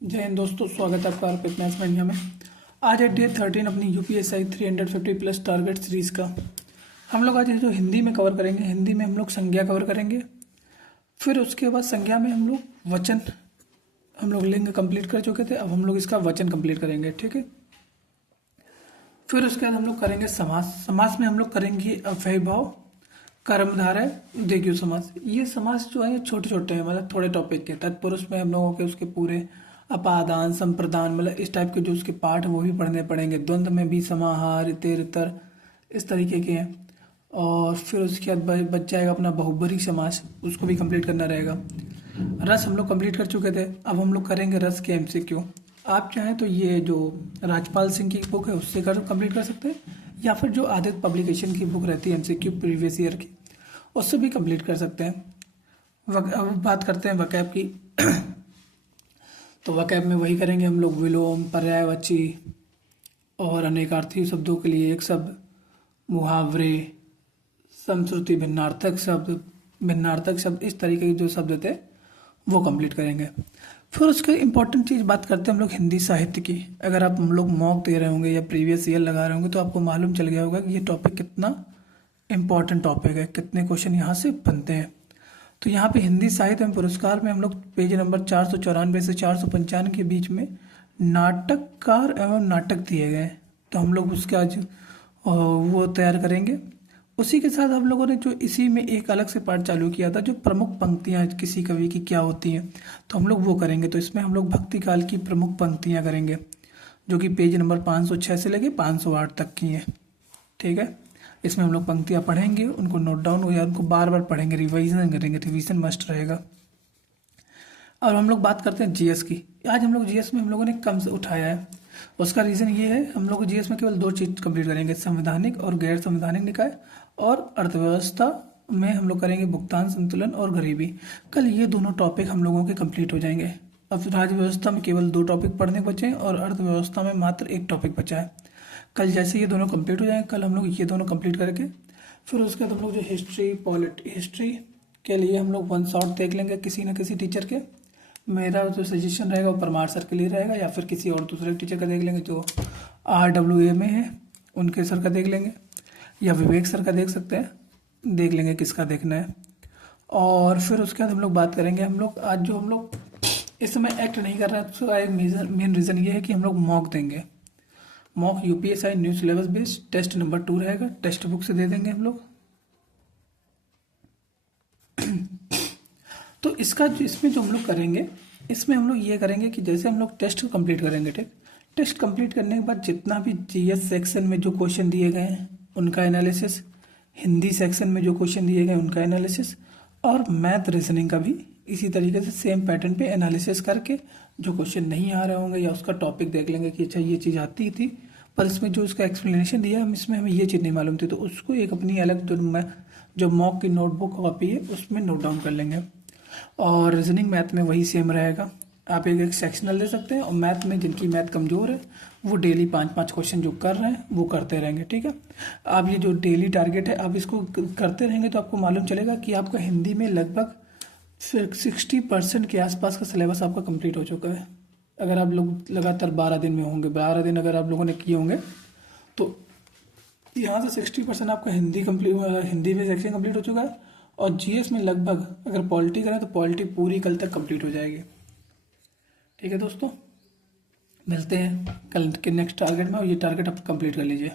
जय हिंद दोस्तों, स्वागत है आपका अर्पित मैथ्स मनिया में। आज है डे 13 अपनी यूपीएसआई 350 प्लस टारगेट सीरीज़ का। हम लोग आज जो हिंदी में कवर करेंगे, हिंदी में हम लोग संज्ञा कवर करेंगे। फिर उसके बाद संज्ञा में हम लोग वचन, हम लोग लिंग कंप्लीट कर चुके थे, अब हम लोग इसका वचन कंप्लीट करेंगे, ठीक है। फिर उसके बाद हम लोग करेंगे समास। समास में हम लोग करेंगे अव्ययभाव, कर्मधारय, द्विगु समास। ये समास जो है ये छोटे छोटे हैं, मतलब थोड़े टॉपिक के। तत्पुरुष में हम लोगों के उसके पूरे अपादान, संप्रदान, मतलब इस टाइप के जो उसके पाठ हैं वो भी पढ़ने पड़ेंगे। द्वंद्व में भी समाहार, इतर इतर इस तरीके के हैं। और फिर उसके बाद बच जाएगा अपना बहुब्रीहि समास, उसको भी कंप्लीट करना रहेगा। रस हम लोग कंप्लीट कर चुके थे, अब हम लोग करेंगे रस के एमसीक्यू। आप चाहें तो ये जो राजपाल सिंह की बुक है उससे कंप्लीट कर सकते हैं, या फिर जो आदित्य पब्लिकेशन की बुक रहती है एमसीक्यू प्रीवियस ईयर की, उससे भी कंप्लीट कर सकते हैं। अब बात करते हैं वकैब की। तो वकैब में वही करेंगे हम लोग, विलोम, पर्यायवाची और अनेकार्थी शब्दों के लिए एक शब्द, मुहावरे, समश्रुति, भिन्नार्थक शब्द, इस तरीके के जो शब्द थे वो कंप्लीट करेंगे। फिर उसके इम्पोर्टेंट चीज़ बात करते हैं हम लोग हिंदी साहित्य की। अगर आप हम लोग मॉक दे रहे होंगे या प्रीवियस ईयर लगा रहे होंगे तो आपको मालूम चल गया होगा कि ये टॉपिक कितना इम्पॉर्टेंट टॉपिक है, कितने क्वेश्चन यहाँ से बनते हैं। तो यहाँ पे हिंदी साहित्य एवं पुरस्कार में हम लोग पेज नंबर 494 से 495 के बीच में नाटककार एवं नाटक दिए गए हैं, तो हम लोग उसका आज वो तैयार करेंगे। उसी के साथ हम लोगों ने जो इसी में एक अलग से पार्ट चालू किया था, जो प्रमुख पंक्तियाँ किसी कवि की क्या होती हैं, तो हम लोग वो करेंगे। तो इसमें हम लोग भक्ति काल की प्रमुख पंक्तियाँ करेंगे, जो कि पेज नंबर 506 से लेके 508 तक की हैं, ठीक है। इसमें हम लोग पंक्तियाँ पढ़ेंगे, उनको नोट डाउन या उनको बार बार पढ़ेंगे, रिवाइजन करेंगे, रिवीजन मस्ट रहेगा। और हम लोग बात करते हैं जीएस की। आज हम लोग जीएस में हम लोगों ने कम से उठाया है, उसका रीज़न ये है, हम लोग जीएस में केवल दो चीज़ कंप्लीट करेंगे, संवैधानिक और गैर संवैधानिक निकाय, और अर्थव्यवस्था में हम लोग करेंगे भुगतान संतुलन और गरीबी। कल ये दोनों टॉपिक हम लोगों के कंप्लीट हो जाएंगे। अब राज्य व्यवस्था में केवल दो टॉपिक पढ़ने बचे हैं और अर्थव्यवस्था में मात्र एक टॉपिक बचा है। कल जैसे ये दोनों कंप्लीट हो जाएंगे, कल हम लोग ये दोनों कंप्लीट करके फिर उसके बाद हम लोग जो हिस्ट्री के लिए हम लोग वन शॉट देख लेंगे किसी न किसी टीचर के। मेरा जो सजेशन रहेगा वो परमार सर के लिए रहेगा, या फिर किसी और दूसरे टीचर का देख लेंगे जो RWA में है, उनके सर का देख लेंगे, या विवेक सर का देख सकते हैं, देख लेंगे किसका देखना है। और फिर उसके बाद हम लोग बात करेंगे, हम लोग आज जो हम लोग इस समय एक्ट नहीं कर रहे हैं, उसका एक मेन रीज़न ये है कि हम लोग मॉक देंगे। Mock UPSI new syllabus based test number 2 रहेगा, टेक्स्ट बुक से दे देंगे हम लोग। तो इसका जो इसमें जो हम लोग करेंगे, इसमें हम लोग ये करेंगे कि जैसे हम लोग टेस्ट कंप्लीट करेंगे, ठीक, टेस्ट कंप्लीट करने के बाद जितना भी जीएस सेक्शन में जो क्वेश्चन दिए गए हैं उनका एनालिसिस, हिंदी सेक्शन में जो क्वेश्चन दिए गए उनका एनालिसिस, और मैथ रीजनिंग का भी इसी तरीके से सेम पैटर्न पे एनालिसिस करके जो क्वेश्चन नहीं आ रहे होंगे या उसका टॉपिक देख लेंगे कि अच्छा ये चीज़ आती थी पर इसमें जो इसका एक्सप्लेनेशन दिया हम इसमें हमें ये चीज़ नहीं मालूम थी, तो उसको एक अपनी अलग जो मॉक की नोटबुक कॉपी है उसमें नोट डाउन कर लेंगे। और रीजनिंग मैथ में वही सेम रहेगा, आप एक एक सेक्शनल दे सकते हैं, और मैथ में जिनकी मैथ कमज़ोर है वो डेली 5-5 क्वेश्चन जो कर रहे हैं वो करते रहेंगे, ठीक है। आप ये जो डेली टारगेट है आप इसको करते रहेंगे तो आपको मालूम चलेगा कि आपका हिंदी में लगभग 60% के आसपास का सिलेबस आपका कंप्लीट हो चुका है। अगर आप लोग लगातार 12 दिन में होंगे, 12 दिन अगर आप लोगों ने किए होंगे तो यहाँ से 60% आपका हिंदी में सेक्शन कंप्लीट हो चुका है। और जीएस में लगभग अगर पॉलिटी करें तो पॉलिटी पूरी कल तक कंप्लीट हो जाएगी, ठीक है दोस्तों। मिलते हैं कल के नेक्स्ट टारगेट में, और ये टारगेट आप कंप्लीट कर लीजिए।